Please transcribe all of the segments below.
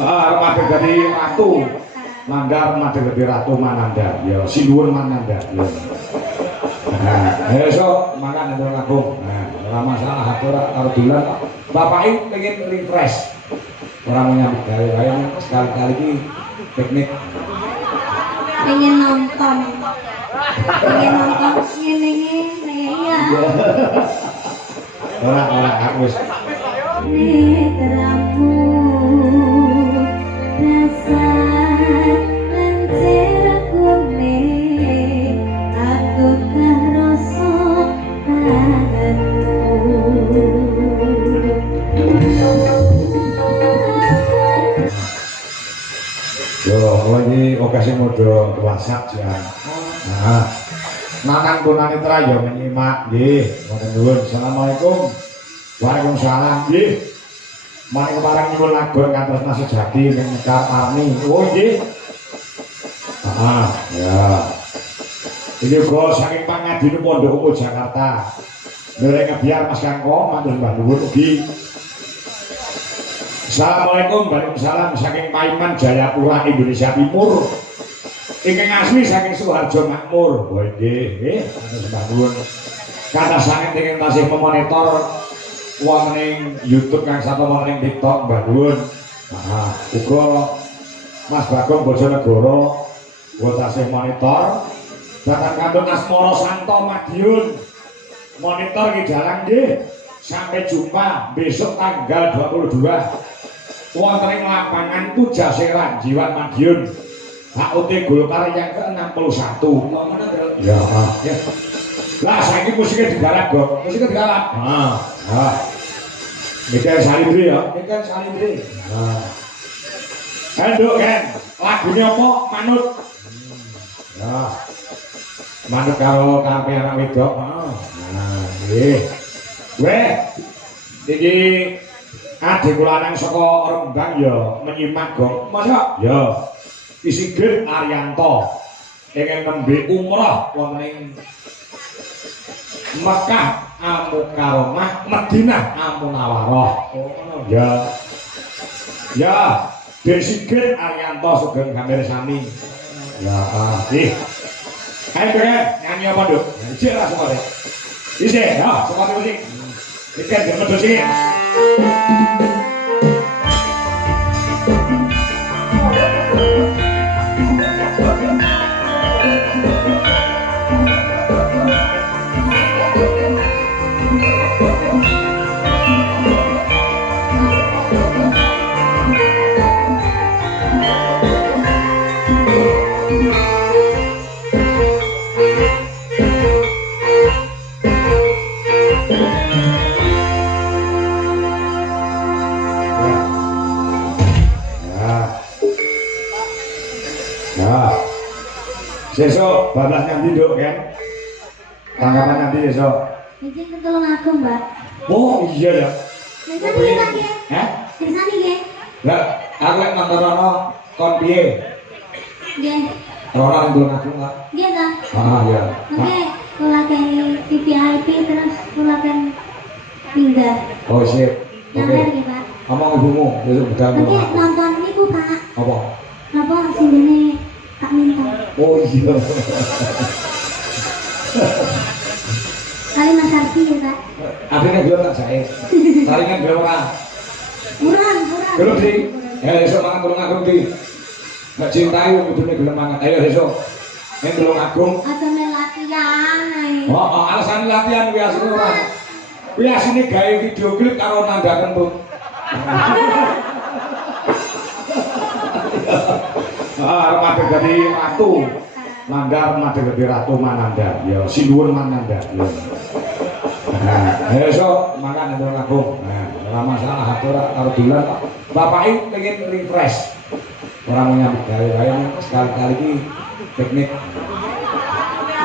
Madeg dadi ratu. Mandar madeg dadi ratu Mananda. Ya, Sinuwun Mananda. Ya. Nah, esok makan itu lagu. Nah, ora masalah ora karo dolan. Bapake pengen refresh. Orang menyambut gawe sekali-kali iki piknik. Pengen nonton ngene ya. Ora aku wis Netramu rasa lencer kuning aku karoso ini okasi modal WhatsApp ya. Nah, makan tunanetra ya menyimak nggih. Ngoten nuwun. Assalamualaikum. Waalaikumsalam nggih. Mari kemarin nyuwun lagu kantos Mas Sejati ning Mekar Arni. Oh nggih. Ya. Ini go saking Pangadine Pondok Umum Jakarta. Nderek biar Mas Kangkong matur mbah nuwun ugi. Assalamualaikum, waalaikumsalam saking Paiman Jayapura Indonesia Timur. Ingkang asli saking Suharjo Makmur. Oh nggih, sembah nuwun. Kata sanget ingkang tasih memonitor wong ning YouTube kang satu ning TikTok mbah nuwun. Uga Mas Bagong Bojonegoro uga tasih monitor. Bahkan kantun Asmoro Santo Madiun monitor ki dalang nggih. Sampai jumpa besok tanggal 22. Wonten ing lapangan Pujaseran Jiwan Madiun. HUT Golkar yang ke-61. Ya, ya. Lah saiki musiknya digarap, Gok. Musiknya digarap. Mikir Salindri ya, Mikir Salindri. Enduk kan, lagunya apa? Manut. Ya. Manut karo karepe anak wedok. Nggih. Weh. Iki adik kula nang saka Rembang ya menyimak, Gong. Masa? Ya. Isigir Arianto ingin nembe umrah wonten ing Mekah Al-Mukarramah, Madinah Al-Munawwarah. Ya. Ya, Desigir Arianto Sugeng Gambar Sami. Ya, nggih. Ayo keren, nyanyi apa, Nduk? Ijek lah sekolah. Ijek, ya, sekolah musik. Ikan dia medus ini. Besok balas nanti dok kan? Tanggapan nanti besok. Izin ketolong aku mbak. Oh iya ya. Bersani lagi. Bersani ya. Enggak, aku yang nonton kon piye? Nggih. Orang nonton aku enggak? Nggih ta? Ya. Oke, kula kene VIP terus kula kan pindah. Oh sip. Oke. Pak. Ngomong ibumu, besok budal. Oke, nonton niku Pak. Apa? Napa sindene tak minta. Oh iya. Kali Mas Arfi ya Pak. Akhirnya belum tak saya. Saringan belum kan? Murah. Belum sih. Ya besok makan belum agung di. Nggak cintai kudune belum makan. Ayo besok. Ini belum agung. Aja latihan ae. Oh, alasan latihan biasanya orang. Biasanya gaya video klip karo nanda kentut. Madeg dadi ratu. Mandar madeg dadi ratu Mananda. Ya, Sinuwun Mananda. Ya. Nah, esok makan itu lagu. Nah, ora masalah ora karo dolan. Bapake pengen refresh. Orang menyambut gawe sekali-kali iki piknik.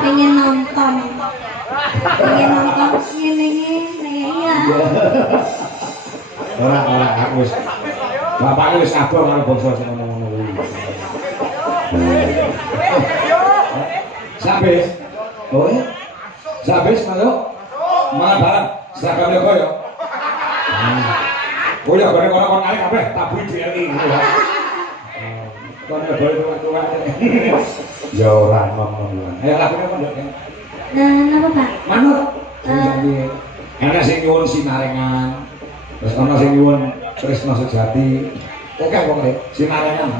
Pengen nonton ngene ya. Ora aku wis. Bapake wis kabur karo bangsa sing ngono-ngono kuwi. Sabes. Oh ya. Sabes masuk. Mana barang? Seragamnya kok ya? Oh ya, bareng orang kon kali kabeh tabu DLI. Kon ya boleh tua-tua. Ya ora ngomong. Ayo lakune apa nduk? Nah, napa Pak? Manut. Ana sing nyuwun sinarengan. Terus ana sing nyuwun tresna sejati. Oke pokoke sinarengan.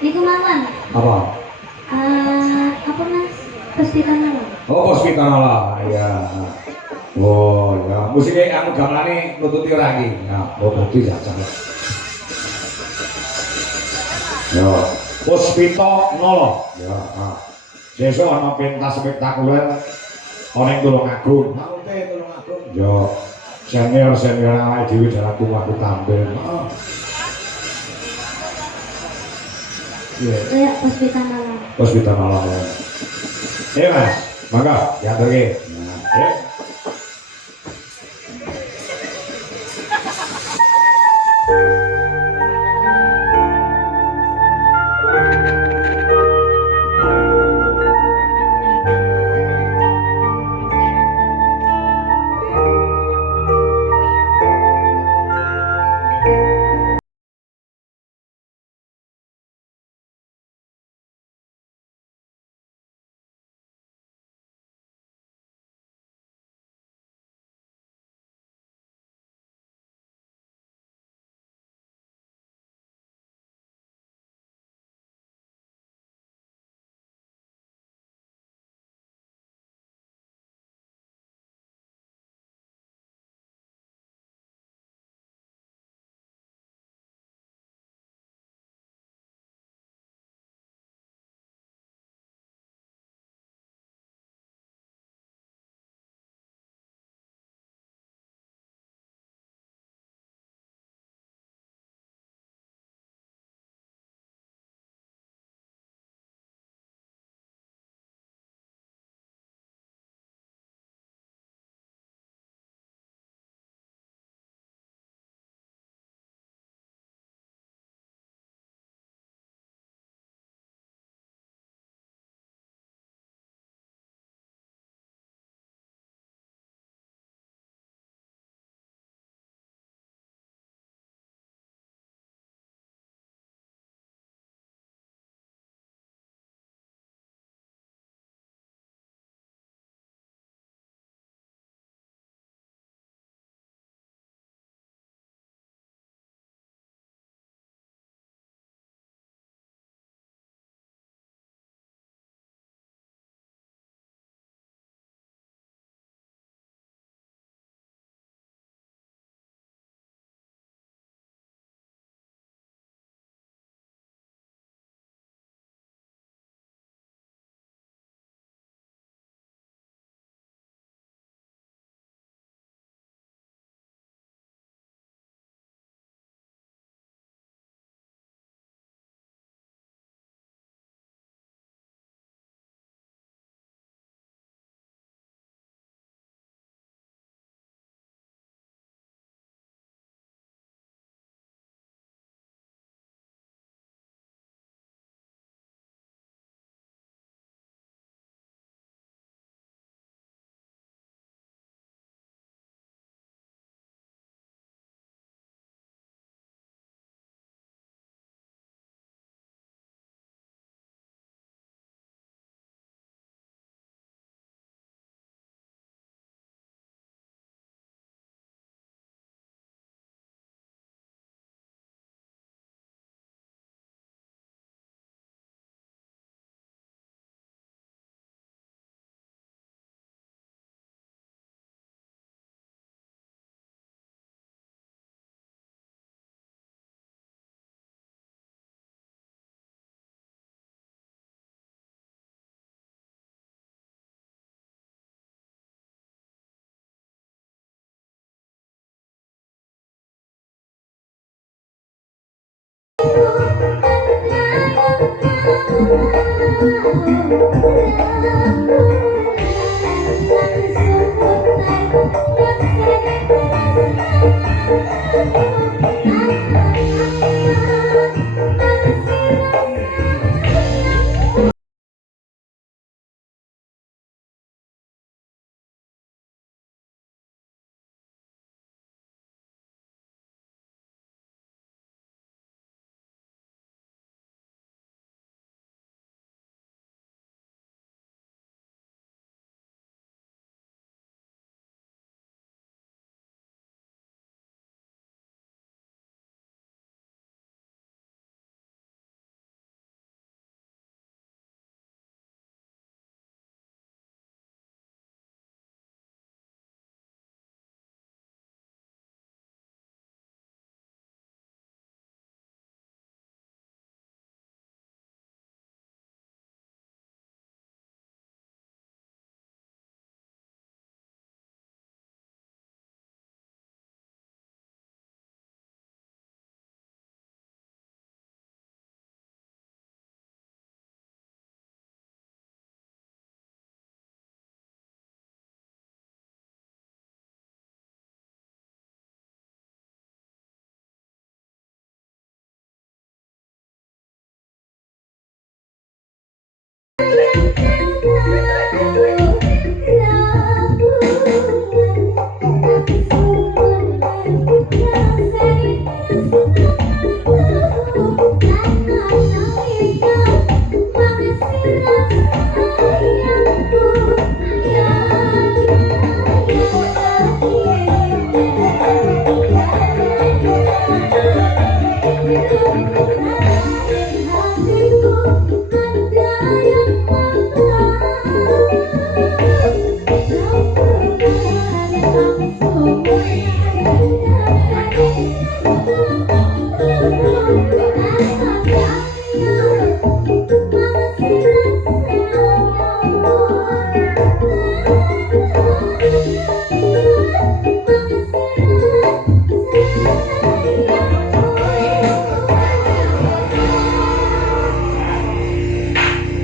Niku mawon. Apa? Apa Mas? Puspitana lho. Oh, Puspitana lah. Ya. Oh, ya. Musiknya anu gamelane nututi ora iki. Ya, oh bukti jajal. Ya, Puspitana. Ya, sesuk ana pentas spektakuler ana ing Tulungagung. Maute Tulungagung. Ya, senior-senior awake dhewe dalam tuaku tampil. Ya, Puspitana lho. Puspitana lah. Mas, mangga diaturke. Nah, ya.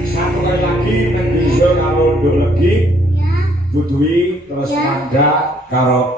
Satu kali lagi menggusur karo nduk legi Ya. Budui terus Ya. mangga karo